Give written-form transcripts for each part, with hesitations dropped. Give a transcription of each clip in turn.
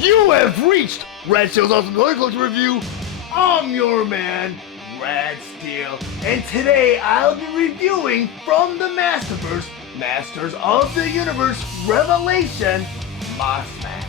You have reached Red Steele's Awesome Toy Collection Review. I'm your man, Red Steele, and today I'll be reviewing from the Masterverse, Masters of the Universe Revelation, Mossman.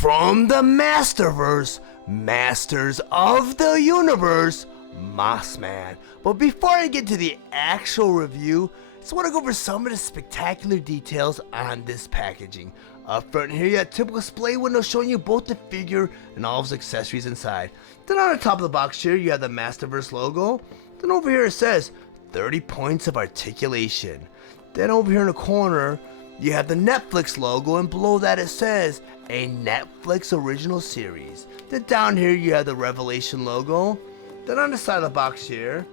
From the Masterverse, Masters of the Universe, Mossman. But before I get to the actual review, I just want to go over some of the spectacular details on this packaging. Up front here, you have a typical display window showing you both the figure and all of his accessories inside. Then on the top of the box here, you have the Masterverse logo. Then over here it says 30 points of articulation. Then over here in the corner, you have the Netflix logo, and below that it says a Netflix original series. Then down here you have the Revelation logo. Then on the side of the box here,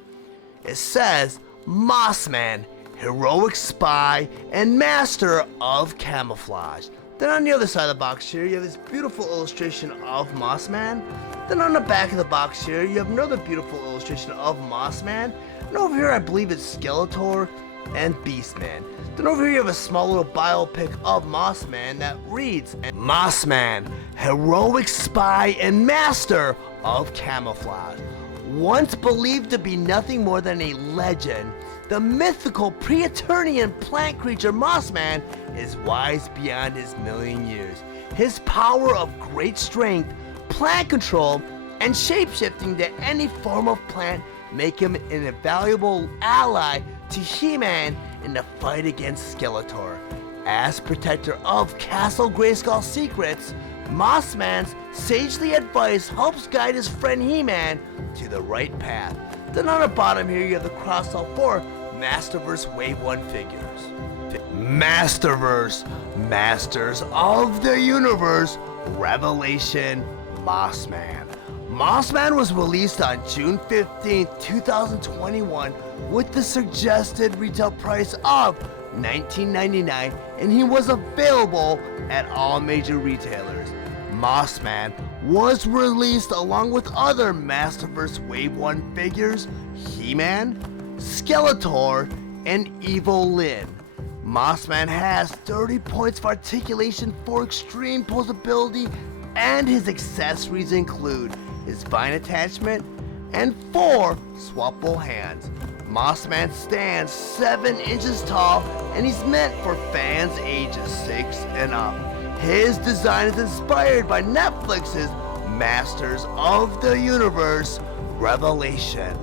it says Mossman, heroic spy and master of camouflage. Then on the other side of the box here, you have this beautiful illustration of Mossman. Then on the back of the box here, you have another beautiful illustration of Mossman. And over here I believe it's Skeletor and Beastman. Then over here you have a small little biopic of Mossman that reads, Mossman, heroic spy and master of camouflage. Once believed to be nothing more than a legend, the mythical pre-Eternian plant creature Mossman is wise beyond his million years. His power of great strength, plant control, and shapeshifting to any form of plant make him an invaluable ally to He-Man in the fight against Skeletor. As protector of Castle Grayskull's secrets, Mossman's sagely advice helps guide his friend He-Man to the right path. Then on the bottom here you have the cross-out for Masterverse Wave 1 figures. Masterverse, Masters of the Universe, Revelation, Mossman. Mossman was released on June 15, 2021 with the suggested retail price of $19.99, and he was available at all major retailers. Mossman was released along with other Masterverse Wave 1 figures, He-Man, Skeletor, and Evil-Lyn. Mossman has 30 points of articulation for extreme posability, and his accessories include his vine attachment and 4 swappable hands. Mossman stands 7 inches tall, and he's meant for fans ages 6 and up. His design is inspired by Netflix's Masters of the Universe Revelation.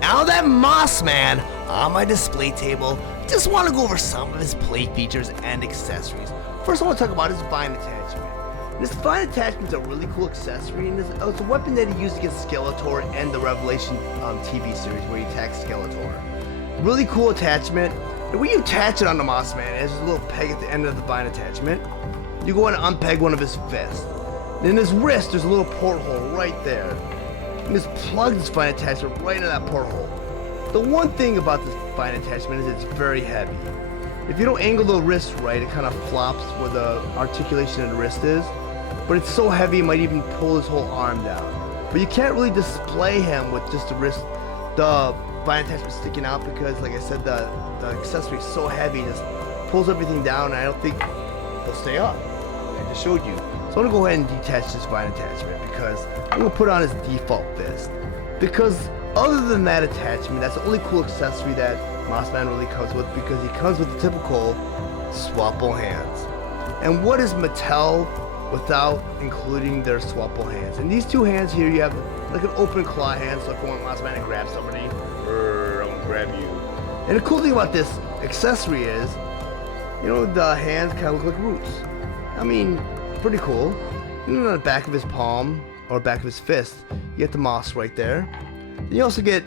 Now that Mossman on my display table, just want to go over some of his play features and accessories. First I want to talk about his vine attachment. This vine attachment is a really cool accessory, and it's a weapon that he used against Skeletor and the Revelation TV series where he attacks Skeletor. Really cool attachment. And when you attach it on the Mossman, there's a little peg at the end of the vine attachment. You go and unpeg one of his fists. And in his wrist, there's a little porthole right there. And just plug this vine attachment right into that porthole. The one thing about this vine attachment is it's very heavy. If you don't angle the wrist right, it kind of flops where the articulation of the wrist is. But it's so heavy it might even pull his whole arm down. But you can't really display him with just the wrist, the vine attachment sticking out, because like I said, the accessory is so heavy, it just pulls everything down, and I don't think they'll stay up. I just showed you. So I'm gonna go ahead and detach this vine attachment because I'm gonna put on his default fist. Because other than that attachment, that's the only cool accessory that Mossman really comes with, because he comes with the typical swappable hands. And what is Mattel without including their swappable hands? And these two hands here, you have like an open claw hand, so if you want Mossman to grab somebody, I'm gonna grab you. And the cool thing about this accessory is, you know, the hands kind of look like roots. I mean, pretty cool. And then on the back of his palm, or back of his fist, you get the moss right there. Then you also get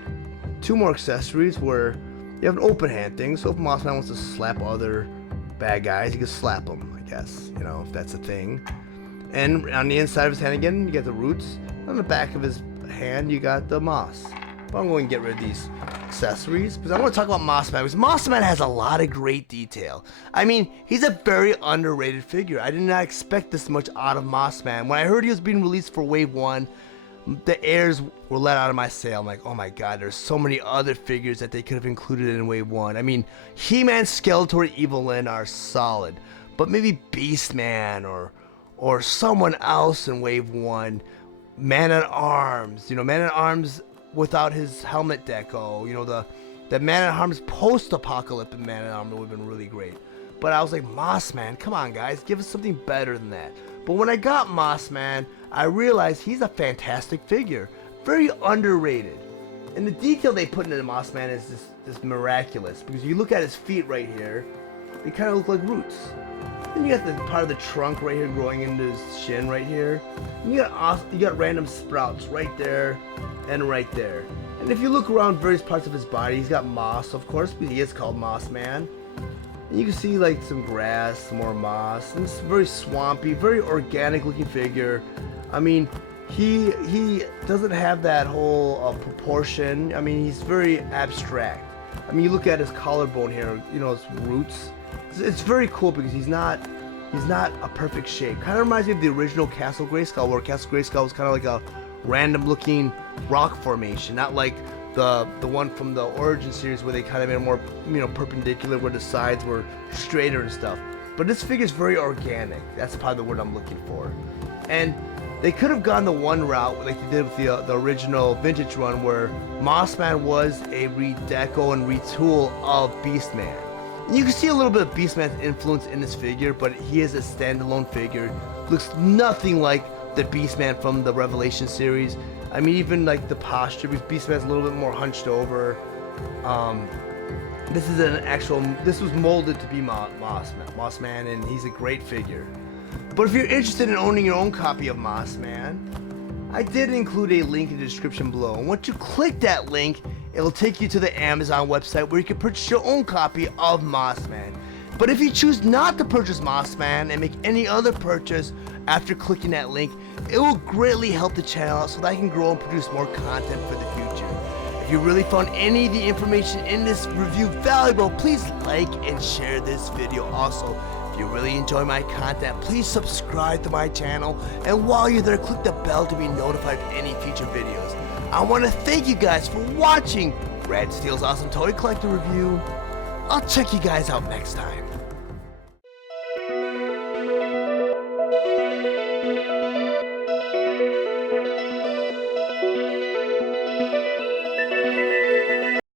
2 more accessories where you have an open hand thing, so if Mossman wants to slap other bad guys, you can slap them like guess, you know, if that's a thing. And on the inside of his hand again, you get the roots. On the back of his hand, you got the moss. But I'm going to get rid of these accessories because I want to talk about Mossman, because Mossman has a lot of great detail. I mean, he's a very underrated figure. I did not expect this much out of Mossman. When I heard he was being released for Wave 1, the airs were let out of my sail. I'm like, oh my god, there's so many other figures that they could have included in Wave 1. I mean, He-Man, Skeletor, Evil-Lyn are solid, but maybe Beastman or someone else in Wave 1. Man-at-Arms, you know, Man-at-Arms without his helmet deco, you know, the Man-at-Arms post-apocalyptic Man-at-Arms would have been really great. But I was like, Mossman, come on guys, give us something better than that. But when I got Mossman, I realized he's a fantastic figure, very underrated. And the detail they put into Mossman is just miraculous, because you look at his feet right here, they kind of look like roots. Then you got the part of the trunk right here growing into his shin right here. And you got random sprouts right there and right there. And if you look around various parts of his body, he's got moss, of course, because he is called Mossman. And you can see like some grass, some more moss, and it's very swampy, very organic looking figure. I mean, he doesn't have that whole proportion. I mean, he's very abstract. I mean, you look at his collarbone here, you know, his roots. It's very cool because he's not a perfect shape. Kind of reminds me of the original Castle Grayskull, where Castle Grayskull was kind of like a random looking rock formation, not like the one from the Origin series where they kind of made it more, you know, perpendicular, where the sides were straighter and stuff. But this figure is very organic. That's probably the word I'm looking for. And they could have gone the one route like they did with the original vintage run, where Mossman was a redeco and retool of Beastman. You can see a little bit of Beastman's influence in this figure, but he is a standalone figure. Looks nothing like the Beastman from the Revelation series. I mean, even like the posture, because Beastman's a little bit more hunched over. This was molded to be Mossman, and he's a great figure. But if you're interested in owning your own copy of Mossman, I did include a link in the description below. And once you click that link, it'll take you to the Amazon website where you can purchase your own copy of Mossman. But if you choose not to purchase Mossman and make any other purchase after clicking that link, it will greatly help the channel so that I can grow and produce more content for the future. If you really found any of the information in this review valuable, please like and share this video. Also, if you really enjoy my content, please subscribe to my channel, and while you're there, click the bell to be notified of any future videos. I want to thank you guys for watching Red Steele's Awesome Toy Collector Review. I'll check you guys out next time.